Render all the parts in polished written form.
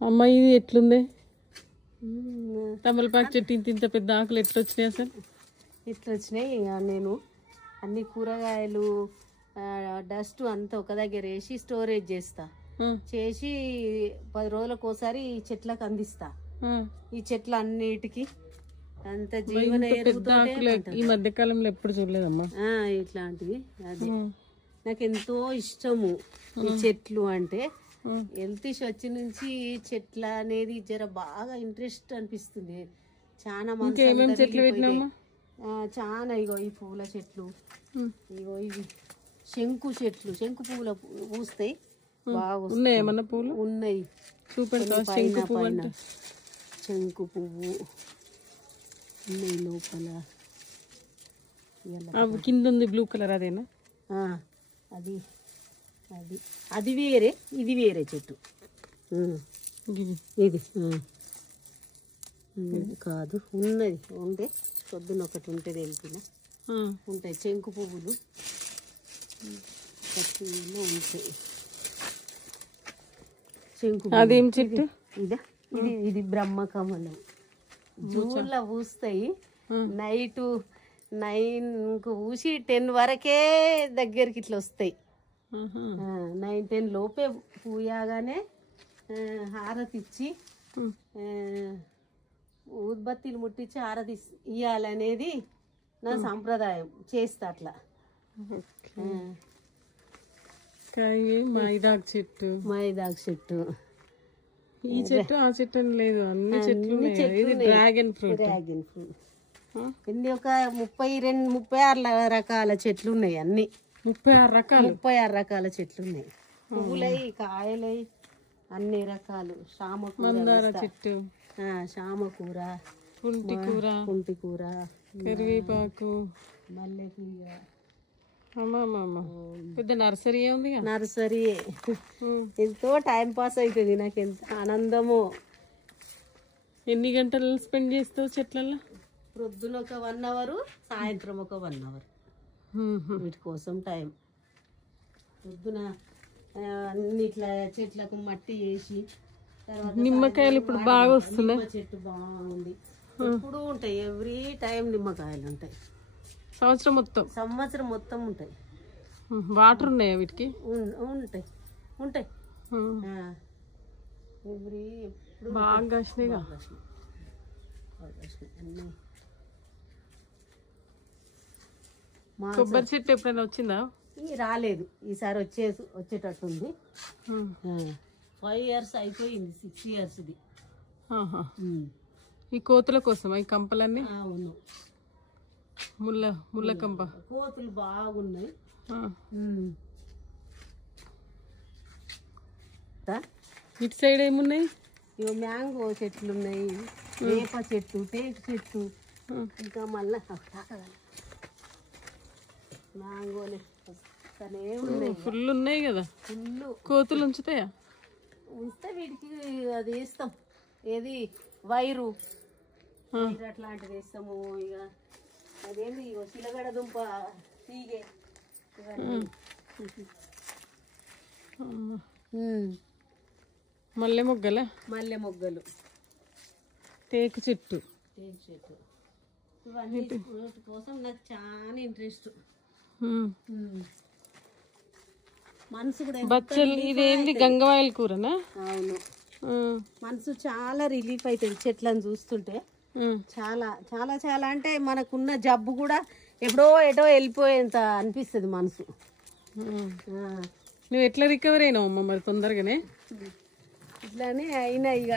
అమ్మాయి ఇది ఎట్లుంది? తమలపాకు చెట్టు ఇంత ఇంత పెద్ద ఆకులు ఎట్లా వచ్చినాయి అసలు? ఇట్లా వచ్చినాయి. ఇక నేను అన్ని కూరగాయలు డస్ట్ అంతా ఒక దగ్గర వేసి స్టోరేజ్ చేస్తా. చేసి 10 రోజులకు ఒకసారి ఈ చెట్లకు అందిస్తా. ఈ చెట్ల అన్నిటికి అంత జీవన ఈ మధ్య కాలంలో ఎప్పుడు చూడలేదమ్మా ఇట్లాంటివి. అది నాకు ఎంతో ఇష్టము ఈ చెట్లు అంటే. హెల్త్ ఇష్యూ వచ్చి నుంచి చెట్ల అనేది జర బాగా ఇంట్రెస్ట్ అనిపిస్తుంది. చాలా మంది చాలా ఇగో ఈ పూల చెట్లు, ఇగో ఇవి శంకు చెట్లు, శంకు పువ్వుల పూస్తాయి బాగా. ఉన్నాయేమన్నా పూలు? ఉన్నాయి. శంకు పువ్వు ఉన్నాయి లోపల. కింద ఉంది బ్లూ కలర్, అదేనా? అది అది అది వేరే, ఇది వేరే చెట్టు. ఇది కాదు, ఉన్నది. ఉంటే పొద్దున్న ఒకటి ఉంటే తెలిపిన ఉంటాయి శంకు పువ్వులు ఉంటాయి. శంకు అదేం చెట్టు? ఇదా? ఇది బ్రహ్మకమలం. జూన్లో పూస్తాయి. నైట్ 9కు పూసి 10 వరకే దగ్గరికి ఇట్లా వస్తాయి. 9-10 లోపే పూయగానే హారతి ఇచ్చి ఊద్బత్తీలు ముట్టించి హారతి ఇయ్యాలనేది నా సంప్రదాయం. చేస్తా అట్లా. మైదాకు చెట్టు, మైదాకు చెట్టు, ఈ చెట్టు ఆ చెట్టు అని లేదు, అన్ని చెట్లు. Dragon fruit. డ్రాగన్ ఫ్రూట్ ఇన్ని ఒక 36 రకాల చెట్లు ఉన్నాయి. అన్ని 36 రకాల చెట్లు ఉన్నాయి. పువ్వులై కాయలై అన్ని రకాలు. మందార చెట్టు, శామకూర, కుంటి కూర, కరివేపాకు, మల్లెపూయ. పెద్ద నర్సరీ ఉంది. నర్సరీ ఎంతో టైం పాస్ అవుతుంది. నాకు ఎంత ఆనందమో. ఎన్ని గంటలు స్పెండ్ చేస్తావు చెట్లలో? ప్రొద్దున ఒక 1 అవర్, సాయంత్రం ఒక 1 అవర్. వీటి కోసం టైం. పొద్దున అన్ని ఇట్లా చెట్లకు మట్టి వేసి, తర్వాత నిమ్మకాయలు ఇప్పుడు బాగా వస్తున్నాయి. చెట్టు బాగుంది. ఎప్పుడు ఉంటాయి, ఎవ్రీ టైం నిమ్మకాయలు ఉంటాయి. సంవత్సరం మొత్తం ఉంటాయి. వాటర్ ఉన్నాయా వీటికి? ఉంటాయి ఉంటాయి. ఎవ్రీ బాగా కొబ్బరి చెట్టు ఎప్పుడైనా వచ్చిందా? రాలేదు. ఈసారి వచ్చేటట్టుంది. 5 years అయిపోయింది. 6 years ఇది. ఈ కోతుల కోసం ఈ కంపలన్నీ? అవును. ముళ్ళ కంప. కోతులు బాగున్నాయి. ఇటు సైడ్ ఏమున్నాయి? ఇవి మ్యాంగో చెట్లు ఉన్నాయి, వేప చెట్టు, టేకు చెట్టు, ఇంకా మళ్ళా మ్యాంగోనే ఫుల్ ఉన్నాయి కదా. ఫుల్ కోతులు ఉంచుతాయా? ఉంచితే వీటికి అది వేస్తాం. ఏది వైరు అట్లాంటిది వేస్తాము. ఇక అదేంటి చిలగడ దుంప తీగే మల్లె మొగ్గల, మల్లె మొగ్గలు, టేకు చెట్టు, ఇవన్నీ కోసం నాకు చాలా ఇంట్రెస్ట్. మనసు కూడా బచ్చలు. ఇదేంటి గంగవాయల కూరనా? అవును. మనసు చాలా రిలీఫ్ అవుతుంది చెట్లను చూస్తుంటే. చాలా చాలా చాలా అంటే మనకున్న జబ్బు కూడా ఎప్పుడో ఎటో వెళ్ళిపోయేంత అనిపిస్తుంది మనసు. నువ్వు ఎట్లా రికవర్ అయినావు అమ్మ మరి తొందరగానే? ఇట్లానే అయినా. ఇక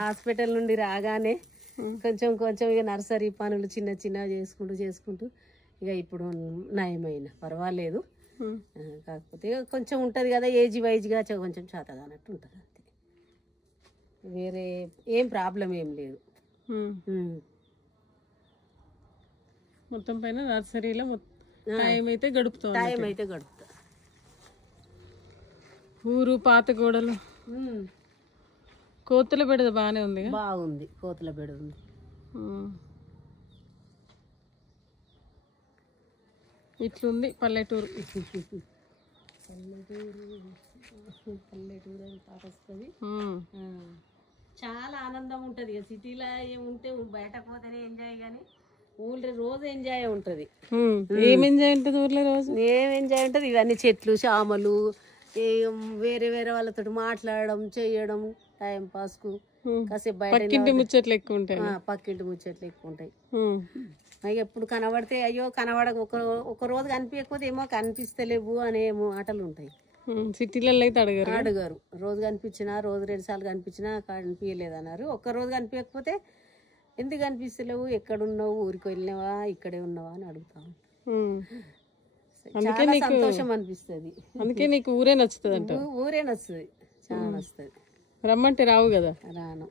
హాస్పిటల్ నుండి రాగానే కొంచెం కొంచెం ఇక నర్సరీ పనులు చిన్న చిన్న చేసుకుంటూ ఇక ఇప్పుడు నయమైన పర్వాలేదు. కాకపోతే ఇక కొంచెం ఉంటుంది కదా, ఏజ్ వైజ్గా కొంచెం చేతగానట్టు ఉంటుంది అంతే. వేరే ఏం ప్రాబ్లం ఏం లేదు. మొత్తం పైన నర్సరీలో టైం అయితే గడుపుతా. ఊరు పాత గోడలు, కోతుల బెడద బాగానే ఉంది. బాగుంది, కోతుల బెడద ఉంది. ఇట్లుంది పల్లెటూరు. పల్లెటూరు అని పాట వస్తుంది. చాలా ఆనందం ఉంటుంది. ఇక సిటీలో ఏముంటే బయట పోతేనే ఎంజాయ్, కానీ ఊళ్ళో రోజు ఎంజాయ్ ఉంటుంది. ఏం ఎంజాయ్ ఉంటుంది ఊర్లో రోజు? ఏం ఎంజాయ్ ఉంటుంది, ఇవన్నీ చెట్లు చామలు, వేరే వేరే వాళ్ళతో మాట్లాడడం చేయడం, టైం పాస్ కు కాసేపు బయట పక్కింటి ముచ్చట్లు ఎక్కువ ఉంటాయి. పక్కింటి ముచ్చట్లు ఎక్కువ ఉంటాయి. ఎప్పుడు కనబడితే అయ్యో కనబడక ఒక రోజు కనిపించకపోతే ఏమో కనిపిస్తలేవు అనే మాటలు ఉంటాయి. సిటీలలో అయితే అడగారు. రోజు కనిపించినా, రోజు 2 సార్లు కనిపించినా కనిపించలేదు అన్నారు. ఒక్క రోజు కనిపించకపోతే ఎందుకు కనిపిస్తలేవు, ఎక్కడున్నావు, ఊరికి వెళ్ళినావా, ఇక్కడే ఉన్నావా అని అడుగుతాం. చాలా సంతోషం అనిపిస్తుంది. అందుకే నీకు ఊరే నచ్చుతుంది అంట? ఊరే నచ్చుతుంది, చాలా నచ్చుతుంది. రమ్మంటే రావు కదా? రాను.